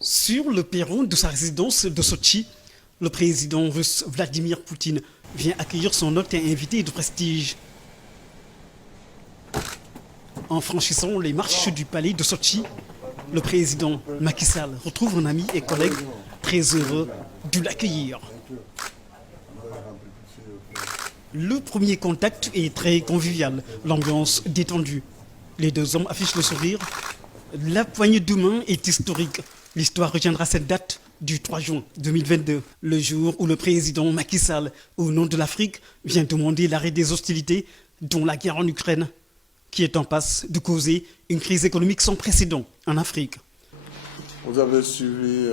Sur le perron de sa résidence de Sotchi, le président russe Vladimir Poutine vient accueillir son hôte et invité de prestige. En franchissant les marches du palais de Sotchi, le président Macky Sall retrouve un ami et collègue très heureux de l'accueillir. Le premier contact est très convivial, l'ambiance détendue. Les deux hommes affichent le sourire. La poignée de main est historique. L'histoire retiendra cette date du 3 juin 2022, le jour où le président Macky Sall, au nom de l'Afrique, vient demander l'arrêt des hostilités, dont la guerre en Ukraine, qui est en passe de causer une crise économique sans précédent en Afrique. Vous avez suivi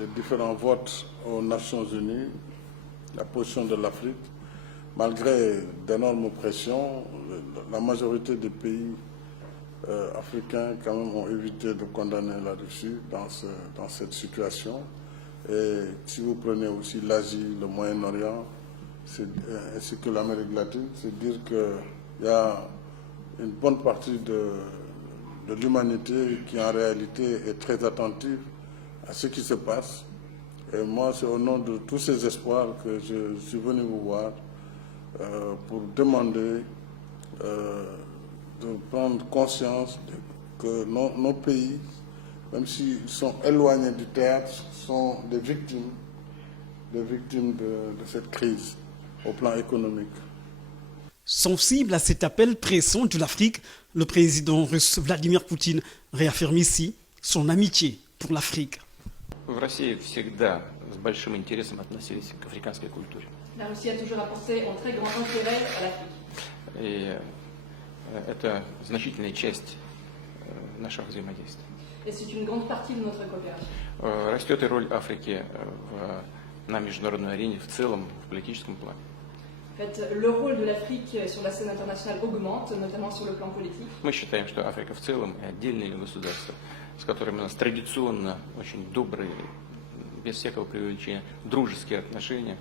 les différents votes aux Nations Unies, la position de l'Afrique. Malgré d'énormes pressions, la majorité des pays africains quand même ont évité de condamner la Russie dans cette situation. Et si vous prenez aussi l'Asie, le Moyen-Orient, ainsi que l'Amérique latine, c'est dire qu'il y a une bonne partie de l'humanité qui en réalité est très attentive à ce qui se passe. Et moi, c'est au nom de tous ces espoirs que je suis venu vous voir pour demander de prendre conscience que nos pays, même s'ils sont éloignés du théâtre, sont des victimes de cette crise au plan économique. Sensible à cet appel pressant de l'Afrique, le président russe Vladimir Poutine réaffirme ici son amitié pour l'Afrique. В России всегда с большим интересом относились к африканской культуре. La Russie a toujours apporté un très grand intérêt à l'Afrique. И это значительная часть нашего взаимодействия. Et c'est une grande partie de notre coopération. Растет и роль Африки на международной арене в целом, в политическом плане. En fait, le rôle de l'Afrique sur la scène internationale augmente, notamment sur le plan politique. Мы считаем, что Африка в целом и отдельные государства, с которыми у нас традиционно очень добрые, без всякого преувеличения, дружеские отношения,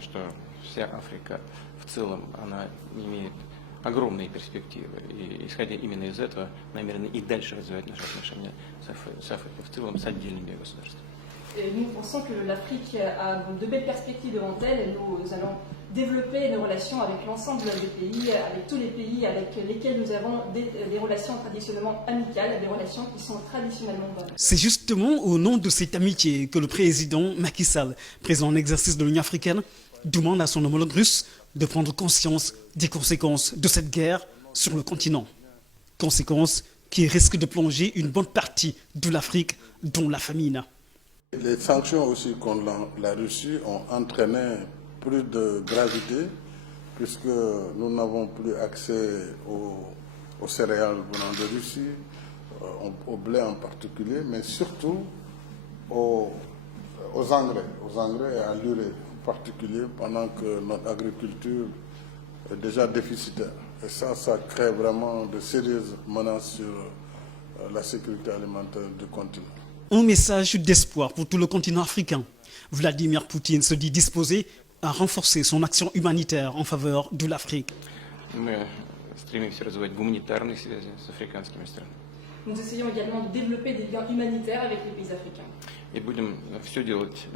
что вся Африка в целом, она имеет огромные перспективы. И исходя именно из этого, намерены и дальше развивать наши отношения с Африкой в целом, с отдельными государствами. Et nous pensons que l'Afrique a de belles perspectives devant elle et nous allons développer nos relations avec l'ensemble des pays, avec tous les pays avec lesquels nous avons des relations traditionnellement amicales, des relations qui sont traditionnellement bonnes. C'est justement au nom de cette amitié que le président Macky Sall, président en exercice de l'Union africaine, demande à son homologue russe de prendre conscience des conséquences de cette guerre sur le continent. Conséquences qui risquent de plonger une bonne partie de l'Afrique dans la famine. Les sanctions aussi contre la Russie ont entraîné plus de gravité puisque nous n'avons plus accès aux céréales venant de Russie, au blé en particulier, mais surtout aux engrais et à l'urée en particulier pendant que notre agriculture est déjà déficitaire. Et ça crée vraiment de sérieuses menaces sur la sécurité alimentaire du continent. Un message d'espoir pour tout le continent africain. Vladimir Poutine se dit disposé à renforcer son action humanitaire en faveur de l'Afrique. Мы стремимся развивать гуманитарные связи с африканскими странами. Nous essayons également de développer des liens humanitaires avec les pays africains. И будем все делать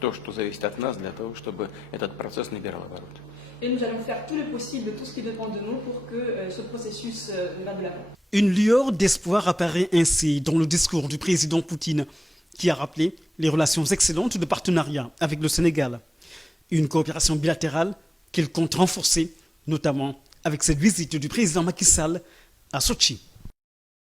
то, что зависит от нас, для того, чтобы этот процесс набирал обороты. Et nous allons faire tout le possible, tout ce qui dépend de nous pour que ce processus va de l'avant. Une lueur d'espoir apparaît ainsi dans le discours du président Poutine, qui a rappelé les relations excellentes de partenariat avec le Sénégal. Une coopération bilatérale qu'il compte renforcer, notamment avec cette visite du président Macky Sall à Sotchi.